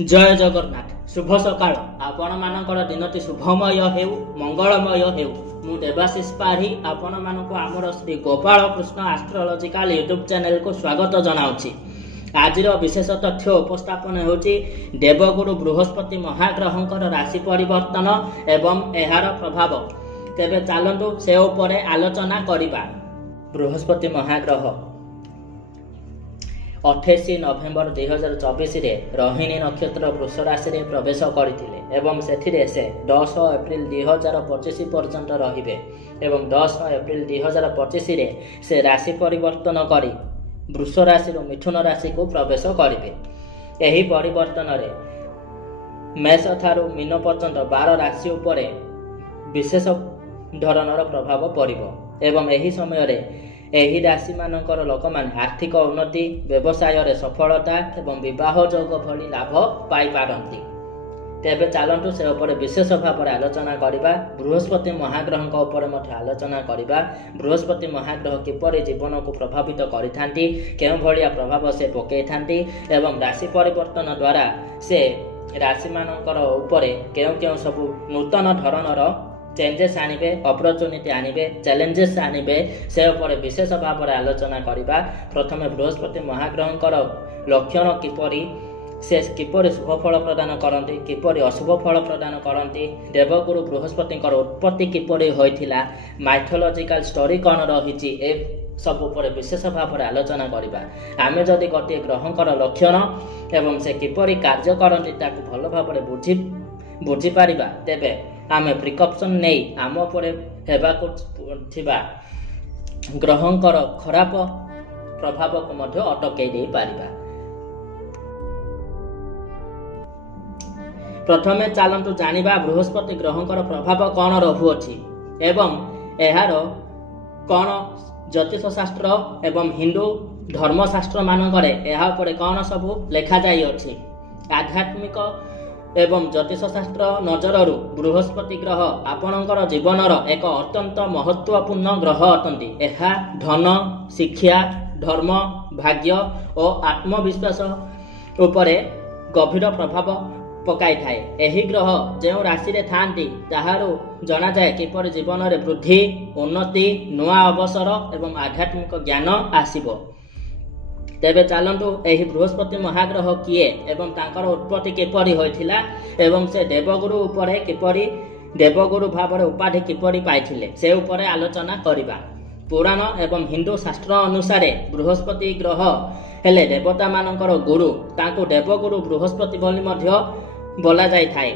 जय जगन्नाथ शुभ सकाळ आपण मानकर दिनटी शुभमय हेउ मंगलमय हेउ मु देवाशीष पाढ़ी आपण मानक आमर Shri Gopal Krishna astrological YouTube channel को स्वागत जनाउछि। आज विशेष तथ्य उपस्थापन होछि देवगुरु बृहस्पति महाग्रहंकर राशि परिवर्तन एवं एहार प्रभाव। तेबे चलंतु से उपरे आलोचना करिबा। बृहस्पति महाग्रह 28 नवेम्बर 2024 रे रोहिणी नक्षत्र वृष राशि रे प्रवेश करथिले एवं सेथिरे से 10 एप्रिल 2025 पर्यंत रहिबे एवं 10 एप्रिल 2025 रे से राशि परिवर्तन करी वृष राशि रो मिथुन राशि को प्रवेश करिवे। एही परिवर्तन रे मेष थारु मीन पर्यंत 12 राशि उपरे विशेष धरणर प्रभाव पड़िबो एवं एही समय रे एही राशि मानकर लोक माने आर्थिक उन्नति व्यवसाय रे सफलता एवं विवाह योग भली लाभ पाई पारंती। तेबे चलंतु से ऊपर विशेष भाव में आलोचना करिबा। बृहस्पति महाग्रह ऊपर मध्य आलोचना करिबा। बृहस्पति महाग्रह किपरि जीवन को प्रभावित करिथांती, केउ भलिया प्रभाव से पकई थांती एवं राशि परिवर्तन द्वारा से राशि मानकर ऊपर केउ सब नूतन धरणर चेंजेस आनिबे, अपॉर्चुनिटी आनिबे, चैलेंजेस आनिबे से ऊपर विशेष भाव में आलोचना करिबा। प्रथमे बृहस्पति महाग्रहंकर लक्षण किपरि से किपरि शुभ फल प्रदान करती, किपरि अशुभ फल प्रदान करती, देवगुरु बृहस्पति उत्पत्ति किपरि होइथिला, माइथोलॉजिकल स्टोरी कौन रही ए सब उपर विशेष भाव में आलोचना करिबा। आमे जदि गोटे ग्रहंकर लक्षण एवं से किपरि कार्य करती ताकू भल भाव में बुझी पारिबा तेबे आमे प्रिकॉप्शन नहीं आम उपर हेबाकु थिबा ग्रहंकर खराब प्रभाव को मध्य अटकई दे पारिबा। प्रथमे चलंतु जानिबा बृहस्पति ग्रहंकर प्रभाव कौन रहुअछि एवं एहार कौन ज्योतिष शास्त्र एवं हिंदू धर्मशास्त्र मानकरे एहा उपरे कौन सब लेखा जाई अछि। आध्यात्मिक एवं ज्योतिष शास्त्र नजररू बृहस्पति ग्रह आपणकर जीवनर एक अत्यंत महत्वपूर्ण ग्रह अटंती। एहा धन, शिक्षा, धर्म, भाग्य और आत्मविश्वास उपरे गभीर प्रभाव पकाई थाए। एही ग्रह जो राशि रे थांती ताहारू जना जाए किपर जीवन रे वृद्धि, उन्नति, नुआ अवसर एवं आध्यात्मिक ज्ञान आसीबो। तेबे चलंतु एही बृहस्पति महाग्रह किए एवं तांकर उत्पत्ति किपरि होइथिला एवं से देवगुरु उपरे किपरि देवगुरु भाବରେ उपाधि किपरि पाइथिले से उपरे आलोचना करिबा। पुराण एवं हिंदू शास्त्र अनुसार बृहस्पति ग्रह हेले देवता मानकर गुरु, तांको देवगुरु बृहस्पति बोली मध्य बोला जाय थाए।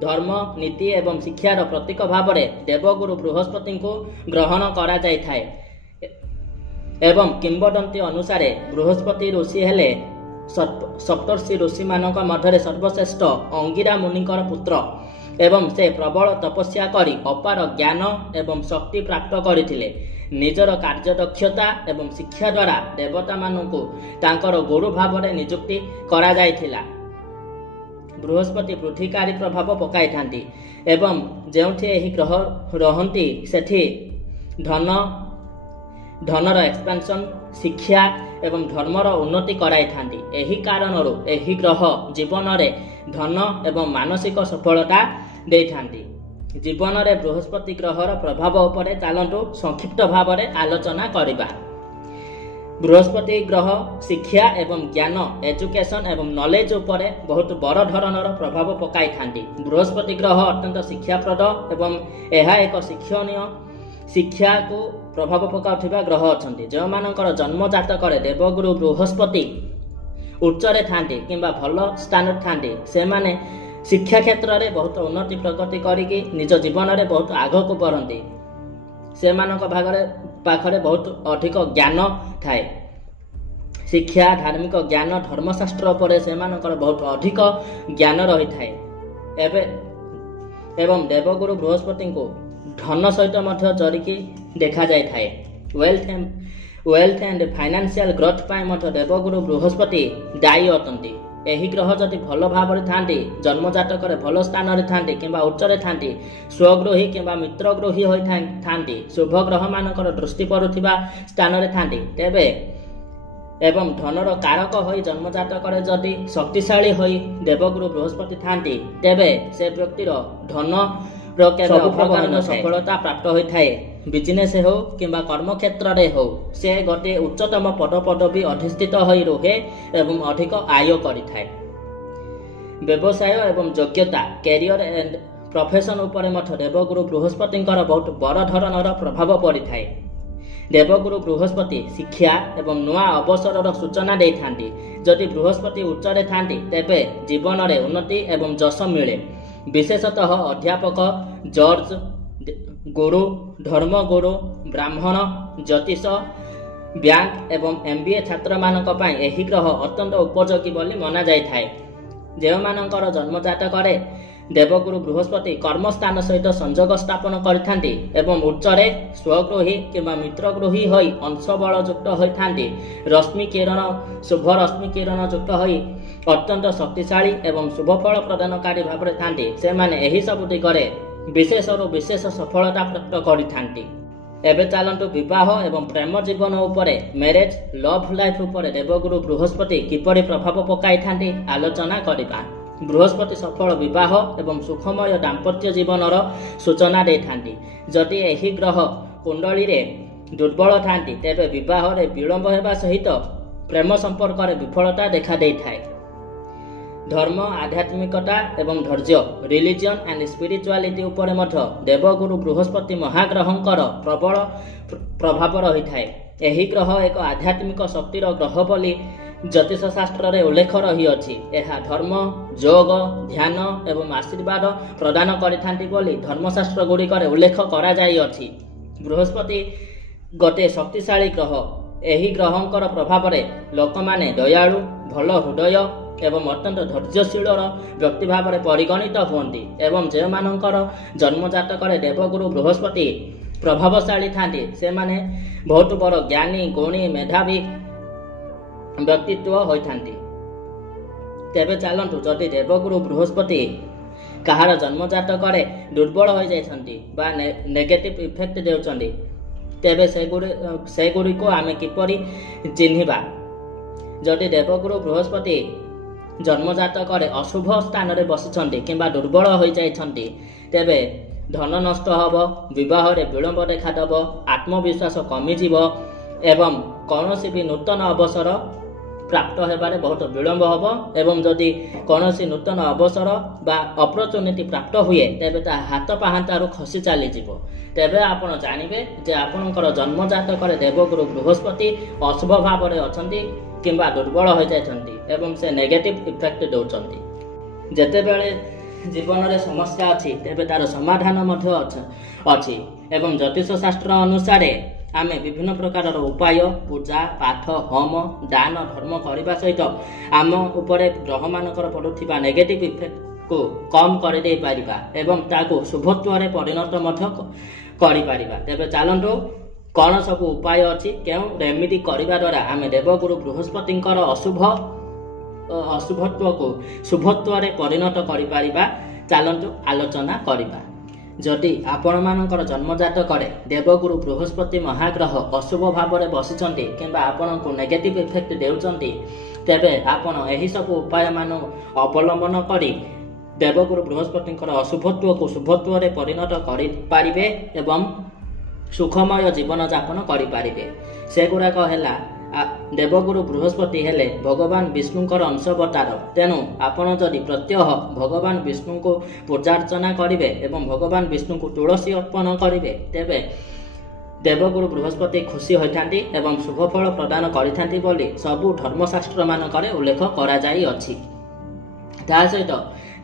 धर्म, नीति एवं शिक्षार प्रतीक भाବରେ देवगुरु बृहस्पति को ग्रहण करा जाय थाए एवं किंवदंती अनुसार बृहस्पति ऋषि हेले सप्तर्षि ऋषि मानक मध्य सर्वश्रेष्ठ अंगिरा मुनिकर पुत्र एवं से प्रबल तपस्या करी अपार ज्ञान एवं शक्ति प्राप्त करथिले। निजर कार्य दक्षता एवं शिक्षा द्वारा देवता मानकु तांकर गुरु भाव में नियुक्ति करा जायथिला। बृहस्पति वृद्धिकारी प्रभाव पकाई थांती एवं जेउठी एही ग्रह रहंती सेठी धनर एक्सपेंशन, शिक्षा एवं धर्मर उन्नति कराई थांती। एही कारणरू एही ग्रह जीवन रे धन एवं मानसिक सफलता दे थांती। जीवन रे बृहस्पति ग्रहर प्रभाव उपरे चलंतु संक्षिप्त भाव में आलोचना करिबा। बृहस्पति ग्रह शिक्षा एवं ज्ञान, एजुकेशन एवं नॉलेज उपरे बहुत बड़ धरणर प्रभाव पकाई थांती। बृहस्पति ग्रह अत्यंत शिक्षाप्रद एवं एहा एक शिक्षणीय शिक्षा को प्रभाव पकाउथिबा ग्रह अछंती। जो मानकर जन्म जातक देवगुरु बृहस्पति उच्चरे थांती किंबा भल स्थान थांती से माने शिक्षा क्षेत्र में बहुत उन्नति प्रगति करिकी निज जीवन में बहुत आग को बढ़ती। से मानक पाखरे बहुत अधिक ज्ञान थाए। शिक्षा, धार्मिक ज्ञान, धर्मशास्त्र पर से मानकर बहुत अधिक ज्ञान रही थाए। एवं देवगुरु बृहस्पति को धन सहित मध्य जरिकी देखा जाय थाए। वेल्थ एंड फाइनेंशियल ग्रोथ पाई मध्य देवगुरु बृहस्पति दायी अटंती। एही ग्रह जदि भल भाव में थांती, जन्म जातक भल स्थान रे थांती किंबा उच्चरे थांती, स्वगृही किंबा मित्रगृही होई थांती, शुभ ग्रह मानकर दृष्टि पड़ुथिबा स्थान रे थांती, तेबे ଏବଂ ଧନର କାରକ ହୋଇ ଜନ୍ମଜାତକରେ ଯଦି ଶକ୍ତିଶାଳୀ ହୋଇ ଦେବଗୁରୁ ବୃହସ୍ପତି ଥାନ୍ତି ତେବେ ସେ ବ୍ୟକ୍ତିର ଧନର କେବେ ଅଭାବନୀୟ ସଫଳତା ପ୍ରାପ୍ତ ହୋଇଥାଏ। ବିଜନେସ୍ ହେଉ କିମ୍ବା କର୍ମକ୍ଷେତ୍ରରେ ହେଉ ସେ ଗୋଟିଏ ଉଚ୍ଚତମ ପଦପଦବୀ ଅଧିଷ୍ଠିତ ହୋଇ ରୁହେ ଏବଂ ଅଧିକ ଆୟ କରିଥାଏ। ବ୍ୟବସାୟ ଏବଂ ଯୋଗ୍ୟତା କ୍ୟାରିୟର ଏଣ୍ଡ ପ୍ରଫେସନ ଉପରେ ମଧ୍ୟ ଦେବଗୁରୁ ବୃହସ୍ପତିଙ୍କର ବହୁତ ବଡ଼ ଧରଣର ପ୍ରଭାବ ପଡ଼ିଥାଏ। ଦେବଗୁରୁ ବୃହସ୍ପତି ଶିକ୍ଷା ଏବଂ ନୂଆ ଅବସରର ସୂଚନା ଦେଇଥାନ୍ତି। ଯଦି ବୃହସ୍ପତି ଉଚ୍ଚରେ ଥାନ୍ତି ତେବେ ଜୀବନରେ ଉନ୍ନତି ଏବଂ ଯଶ ମିଳେ। ବିଶେଷତଃ ଅଧ୍ୟାପକ, ଜର୍ଜ, ଗୁରୁ, ଧର୍ମଗୁରୁ, ବ୍ରାହ୍ମଣ, ଜ୍ୟୋତିଷ, ବ୍ୟାଙ୍କ ଏବଂ MBA ଛାତ୍ରମାନଙ୍କ ପାଇଁ ଏହି ଗ୍ରହ ଅତ୍ୟନ୍ତ ଉପଯୋଗୀ ବୋଲି ମନାଯାଇଥାଏ। ଯେଉଁମାନଙ୍କର ଜନ୍ମଜାତକରେ ଦେବଗୁରୁ ବୃହସ୍ପତି କର୍ମସ୍ଥାନ ସହିତ ସଂଯୋଗ ସ୍ଥାପନ କରିଥାନ୍ତି ଏବଂ ଉଚ୍ଚରେ ସ୍ୱଗୃହୀ କିମ୍ବା ମିତ୍ରଗୃହୀ ହୋଇ ଅଂଶବଳ ଯୁକ୍ତ ହୋଇଥାନ୍ତି, ରଶ୍ମି କିରଣ ଶୁଭ ରଶ୍ମି କିରଣ ଯୁକ୍ତ ହୋଇ ଅତ୍ୟନ୍ତ ଶକ୍ତିଶାଳୀ ଏବଂ ଶୁଭଫଳ ପ୍ରଦାନକାରୀ ଭାବରେ ଥାନ୍ତି, ସେମାନେ ଏହିସବୁ ଦିଗରେ ବିଶେଷରୁ ବିଶେଷ ସଫଳତା ପ୍ରାପ୍ତ କରିଥାନ୍ତି। ଏବେ ଚାଲନ୍ତୁ ବିବାହ ଏବଂ ପ୍ରେମ ଜୀବନ ଉପରେ ମ୍ୟାରେଜ ଲଭ୍ ଲାଇଫ୍ ଉପରେ ଦେବଗୁରୁ ବୃହସ୍ପତି କିପରି ପ୍ରଭାବ ପକାଇଥାନ୍ତି ଆଲୋଚନା କରିବା। ବୃହସ୍ପତି ସଫଳ ବିବାହ ଏବଂ ସୁଖମୟ ଦାମ୍ପତ୍ୟ ଜୀବନର ସୂଚନା ଦେଇଥାନ୍ତି। ଯଦି ଏହି ଗ୍ରହ କୁଣ୍ଡଳୀରେ ଦୁର୍ବଳ ଥାନ୍ତି ତେବେ ବିବାହରେ ବିଳମ୍ବ ହେବା ସହିତ ପ୍ରେମ ସମ୍ପର୍କରେ ବିଫଳତା ଦେଖାଦେଇଥାଏ। ଧର୍ମ, ଆଧ୍ୟାତ୍ମିକତା ଏବଂ ଧୈର୍ଯ୍ୟ ରିଲିଜିଅନ ଆଣ୍ଡ ସ୍ପିରିଚୁଆଲିଟି ଉପରେ ମଧ୍ୟ ଦେବଗୁରୁ ବୃହସ୍ପତି ମହାଗ୍ରହଙ୍କର ପ୍ରବଳ ପ୍ରଭାବ ରହିଥାଏ। ଏହି ଗ୍ରହ ଏକ ଆଧ୍ୟାତ୍ମିକ ଶକ୍ତିର ଗ୍ରହ ବୋଲି ଜ୍ୟୋତିଷ ଶାସ୍ତ୍ରରେ ଉଲ୍ଲେଖ ରହିଅଛି। ଏହା ଧର୍ମ, ଯୋଗ, ଧ୍ୟାନ ଏବଂ ଆଶୀର୍ବାଦ ପ୍ରଦାନ କରିଥାନ୍ତି ବୋଲି ଧର୍ମଶାସ୍ତ୍ର ଗୁଡ଼ିକରେ ଉଲ୍ଲେଖ କରାଯାଇଅଛି। ବୃହସ୍ପତି ଗୋଟିଏ ଶକ୍ତିଶାଳୀ ଗ୍ରହ। ଏହି ଗ୍ରହଙ୍କର ପ୍ରଭାବରେ ଲୋକମାନେ ଦୟାଳୁ, ଭଲ ହୃଦୟ ଏବଂ ଅତ୍ୟନ୍ତ ଧୈର୍ଯ୍ୟଶୀଳର ବ୍ୟକ୍ତି ଭାବରେ ପରିଗଣିତ ହୁଅନ୍ତି ଏବଂ ଯେଉଁମାନଙ୍କର ଜନ୍ମଜାତକରେ ଦେବଗୁରୁ ବୃହସ୍ପତି ପ୍ରଭାବଶାଳୀ ଥାନ୍ତି ସେମାନେ ବହୁତ ବଡ଼ ଜ୍ଞାନୀ, ଗୁଣୀ, ମେଧାବୀ ବ୍ୟକ୍ତିତ୍ୱ ହୋଇଥାନ୍ତି। ତେବେ ଚାଲନ୍ତୁ ଯଦି ଦେବଗୁରୁ ବୃହସ୍ପତି କାହାର ଜନ୍ମଜାତକରେ ଦୁର୍ବଳ ହୋଇଯାଇଛନ୍ତି ବା ନେଗେଟିଭ ଇଫେକ୍ଟ ଦେଉଛନ୍ତି ତେବେ ସେଗୁଡ଼ିକୁ ଆମେ କିପରି ଚିହ୍ନିବା। ଯଦି ଦେବଗୁରୁ ବୃହସ୍ପତି ଜନ୍ମଜାତକରେ ଅଶୁଭ ସ୍ଥାନରେ ବସିଛନ୍ତି କିମ୍ବା ଦୁର୍ବଳ ହୋଇଯାଇଛନ୍ତି ତେବେ ଧନ ନଷ୍ଟ ହେବ, ବିବାହରେ ବିଳମ୍ବ ଦେଖାଦେବ, ଆତ୍ମବିଶ୍ୱାସ କମିଯିବ ଏବଂ କୌଣସି ବି ନୂତନ ଅବସର ପ୍ରାପ୍ତ ହେବାରେ ବହୁତ ବିଳମ୍ବ ହେବ ଏବଂ ଯଦି କୌଣସି ନୂତନ ଅବସର ବା ଅପରଚୁନିଟି ପ୍ରାପ୍ତ ହୁଏ ତେବେ ତାହା ହାତ ପାହାନ୍ତାରୁ ଖସି ଚାଲିଯିବ। ତେବେ ଆପଣ ଜାଣିବେ ଯେ ଆପଣଙ୍କର ଜନ୍ମଜାତକରେ ଦେବଗୁରୁ ବୃହସ୍ପତି ଅଶୁଭ ଭାବରେ ଅଛନ୍ତି କିମ୍ବା ଦୁର୍ବଳ ହୋଇଯାଇଛନ୍ତି ଏବଂ ସେ ନେଗେଟିଭ ଇଫେକ୍ଟ ଦେଉଛନ୍ତି। ଯେତେବେଳେ ଜୀବନରେ ସମସ୍ୟା ଅଛି ତେବେ ତାର ସମାଧାନ ମଧ୍ୟ ଅଛି ଏବଂ ଜ୍ୟୋତିଷ ଶାସ୍ତ୍ର ଅନୁସାରେ ଆମେ ବିଭିନ୍ନ ପ୍ରକାରର ଉପାୟ, ପୂଜା, ପାଠ, ହୋମ, ଦାନ, ଧର୍ମ କରିବା ସହିତ ଆମ ଉପରେ ଗ୍ରହମାନଙ୍କର ପଡ଼ୁଥିବା ନେଗେଟିଭ ଇଫେକ୍ଟକୁ କମ୍ କରିଦେଇପାରିବା ଏବଂ ତାକୁ ଶୁଭତ୍ୱରେ ପରିଣତ ମଧ୍ୟ କରିପାରିବା। ତେବେ ଚାଲନ୍ତୁ କ'ଣ ସବୁ ଉପାୟ ଅଛି, କେଉଁ ରେମିଡି କରିବା ଦ୍ୱାରା ଆମେ ଦେବଗୁରୁ ବୃହସ୍ପତିଙ୍କର ଅଶୁଭତ୍ୱକୁ ଶୁଭତ୍ୱରେ ପରିଣତ କରିପାରିବା, ଚାଲନ୍ତୁ ଆଲୋଚନା କରିବା। ଯଦି ଆପଣମାନଙ୍କର ଜନ୍ମଜାତକରେ ଦେବଗୁରୁ ବୃହସ୍ପତି ମହାଗ୍ରହ ଅଶୁଭ ଭାବରେ ବସିଛନ୍ତି କିମ୍ବା ଆପଣଙ୍କୁ ନେଗେଟିଭ ଇଫେକ୍ଟ ଦେଉଛନ୍ତି ତେବେ ଆପଣ ଏହିସବୁ ଉପାୟମାନ ଅବଲମ୍ବନ କରି ଦେବଗୁରୁ ବୃହସ୍ପତିଙ୍କର ଅଶୁଭତ୍ୱକୁ ଶୁଭତ୍ୱରେ ପରିଣତ କରିପାରିବେ ଏବଂ ସୁଖମୟ ଜୀବନଯାପନ କରିପାରିବେ। ସେଗୁଡ଼ାକ ହେଲା ଦେବଗୁରୁ ବୃହସ୍ପତି ହେଲେ ଭଗବାନ ବିଷ୍ଣୁଙ୍କର ଅଂଶବତାର। ତେଣୁ ଆପଣ ଯଦି ପ୍ରତ୍ୟହ ଭଗବାନ ବିଷ୍ଣୁଙ୍କୁ ପୂଜାର୍ଚ୍ଚନା କରିବେ ଏବଂ ଭଗବାନ ବିଷ୍ଣୁଙ୍କୁ ତୁଳସୀ ଅର୍ପଣ କରିବେ ତେବେ ଦେବଗୁରୁ ବୃହସ୍ପତି ଖୁସି ହୋଇଥାନ୍ତି ଏବଂ ଶୁଭଫଳ ପ୍ରଦାନ କରିଥାନ୍ତି ବୋଲି ସବୁ ଧର୍ମଶାସ୍ତ୍ରମାନଙ୍କରେ ଉଲ୍ଲେଖ କରାଯାଇଅଛି। ତା ସହିତ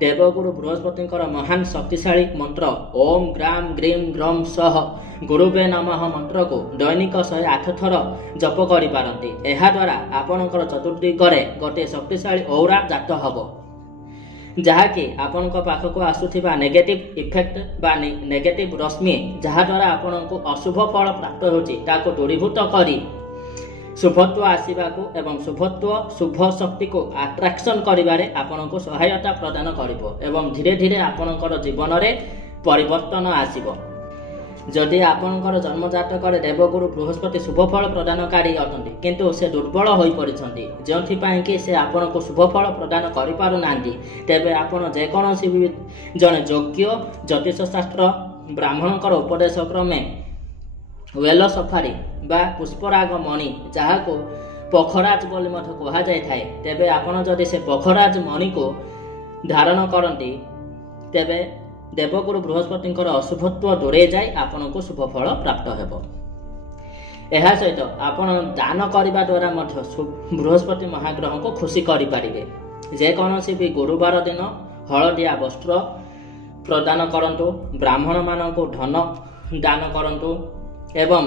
ଦେବଗୁରୁ ବୃହସ୍ପତିଙ୍କର ମହାନ ଶକ୍ତିଶାଳୀ ମନ୍ତ୍ର ଓಂ ଗ୍ରାମ ଗ୍ରୀମ ଗ୍ରମ ସହ ଗୁରୁବେ ନମଃ ମନ୍ତ୍ରକୁ ଦୈନିକ 108 ଥର ଜପ କରିପାରନ୍ତି। ଏହାଦ୍ୱାରା ଆପଣଙ୍କର ଚତୁର୍ଦିଗରେ ଗୋଟିଏ ଶକ୍ତିଶାଳୀ ଔରା ଜାତ ହେବ, ଯାହାକି ଆପଣଙ୍କ ପାଖକୁ ଆସୁଥିବା ନେଗେଟିଭ ଇଫେକ୍ଟ ବା ନେଗେଟିଭ ରଶ୍ମି ଯାହାଦ୍ୱାରା ଆପଣଙ୍କୁ ଅଶୁଭ ଫଳ ପ୍ରାପ୍ତ ହେଉଛି ତାକୁ ଦୂରୀଭୂତ କରି ଶୁଭତ୍ୱ ଆସିବାକୁ ଏବଂ ଶୁଭ ଶକ୍ତିକୁ ଆଟ୍ରାକ୍ସନ୍ କରିବାରେ ଆପଣଙ୍କୁ ସହାୟତା ପ୍ରଦାନ କରିବ ଏବଂ ଧୀରେ ଧୀରେ ଆପଣଙ୍କର ଜୀବନରେ ପରିବର୍ତ୍ତନ ଆସିବ। जदि आपणकर जन्म जातक देवगुरु बृहस्पति शुभ फल प्रदानकारी अटंती किंतु से दुर्बल हो पड़ती जो कि से आपण को शुभ फल प्रदान कर पारु नांती तेबे आपण जेकोसी भी जने योग्य ज्योतिष शास्त्र ब्राह्मणकर उपदेश क्रमे वेल सफारी बा पुष्पराग मणि जहाँ को पखराज बोली कह जाए तेबे आपण जदि से पखराज मणि को धारण करती तेबे देवगुरु बृहस्पति अशुभत्व दूरे जाए आपण को शुभ फल प्राप्त हेबो। एहा सहित आपण दान करने द्वारा बृहस्पति महाग्रह को खुशी करें जेकोसी भी गुरुवार दिन हलदिया वस्त्र प्रदान करंतु ब्राह्मण मान को धन दान करंतु एवं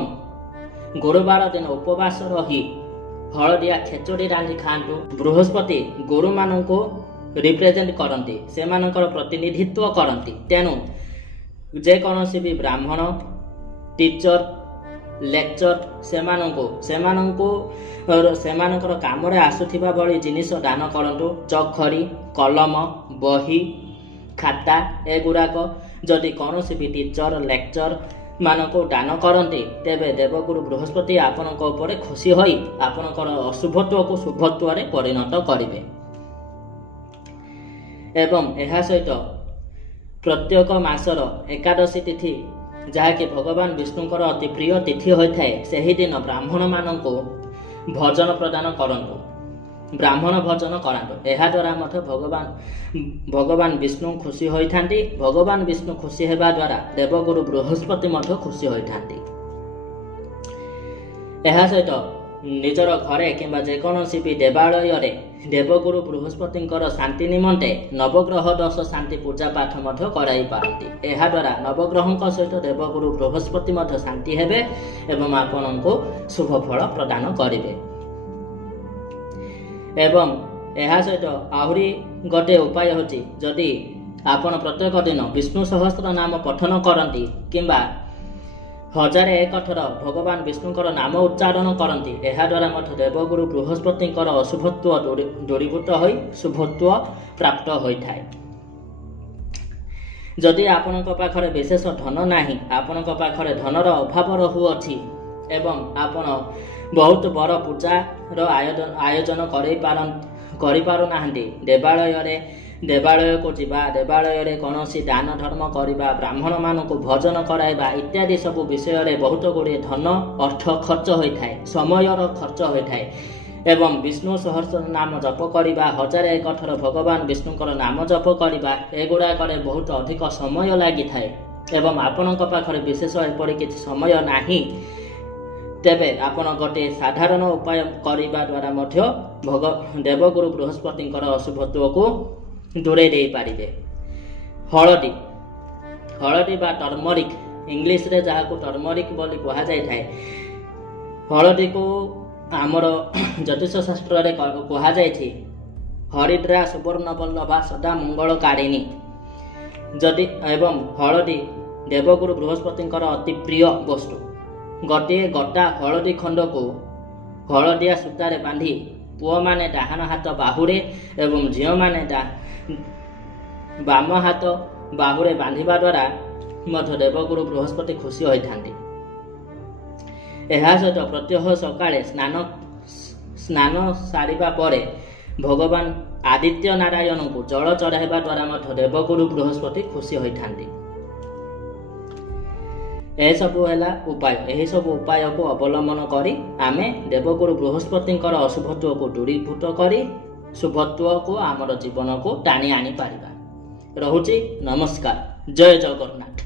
गुरुवार दिन उपवास रही हलदिया खेचड़ी रांधि खातु। बृहस्पति गुरु मान को रिप्रेजेंट करती से प्रतिनिधित्व करती तेणु जेकोसी भी ब्राह्मण टीचर लेक्चर सेमानकर काम आसुथिबा भली जिनिस दान करंतु चखरी कलम बही खाता एगुड़ाक जदि कौन भी टीचर लेक्चर मानको दान करते तेबे देवगुरु बृहस्पति आपण खुशी होई आपणकर अशुभत्व को शुभत्व रे परिणत करिवे। एवं एहा सहित प्रत्येक मासर एकादशी तिथि जहाँकि भगवान विष्णुकर अति प्रिय तिथि होता है सही दिन ब्राह्मण मानक भजन प्रदान करंतु ब्राह्मण भजन करातु एहा द्वारा भगवान विष्णु खुशी होता भगवान विष्णु खुशी हेबा द्वारा देवगुरु बृहस्पति खुशी होता एहा सहित निजर घरे किंबा जेकोसी भी देवालय रे देवगुरु बृहस्पति शांति निमंते नवग्रह दश शांति पूजा पाठ कराई पारती एहा द्वारा नवग्रह सहित देवगुरु बृहस्पति शांति हेबे एवं आपण को शुभ फल प्रदान करिवे। एवं एहा सहित आहुरी गोटे उपाय होची जदि आपण प्रत्येक दिन विष्णु सहस्त्र नाम पठन करती किंबा 1001 थर भगवान विष्णुकर नाम उच्चारण करती एहा द्वारा देवगुरु बृहस्पति अशुभत्व दूरीभूत होई शुभत्व प्राप्त होता है। जदि आपण पाखरे विशेष धन नाही आपण पाखरे धनर अभाव रहुअछि एवं आपण बहुत बड़ पूजार आयोजन करि पारु नाहंती देवालय को जीवा देवालय रे कौनसी दान धर्म करवा ब्राह्मण मान को भजन कराइबा इत्यादि सब विषय रे बहुत गुड़े धन अर्थ खर्च होता है समयर खर्च होता है एवं विष्णु सहस्र नाम जप करवा 1001 थर भगवान विष्णुकर नाम जप करवा एगुड़ाक बहुत अधिक समय लगी थाए एवं आपण पाखरे विशेष एपरि किछि समय नाही तेबे आपण गोटे साधारण उपाय करने द्वारा देवगुरु बृहस्पति अशुभत्व को दूरे दे पारिबे। हलदी बा टर्मरिक इंग्लिश रे जहाँ को टर्मरिक बोली कहा जाय थाए हलदी को आमर ज्योतिष शास्त्र रे कहा जाय छी हरिद्रा सुवर्ण बल्लभा सदा मंगलकारिणी जदि एवं हलदी देवगुरु बृहस्पति अति प्रिय वस्तु गोटे गोटा हलदी खंड को हलदिया सूतारे बांधी पुओ माने डाहाण हाथ बाहुरे एवं झील माने बाम हाथ बाहुरे बांधिबा द्वारा देवगुरु बृहस्पति खुशी होता सहित प्रत्यह सकाळे स्नान सारिबा परे भगवान आदित्य नारायण को जल चढ़ाइबा द्वारा देवगुरु बृहस्पति खुशी होता यह सब उपाय को अवलंबन करी आमे देवगुरु बृहस्पति अशुभत्व को दूरीभूत करी शुभत्व को आमर जीवन को टाणी आनी पारिबा। रहुची नमस्कार। जय जगन्नाथ।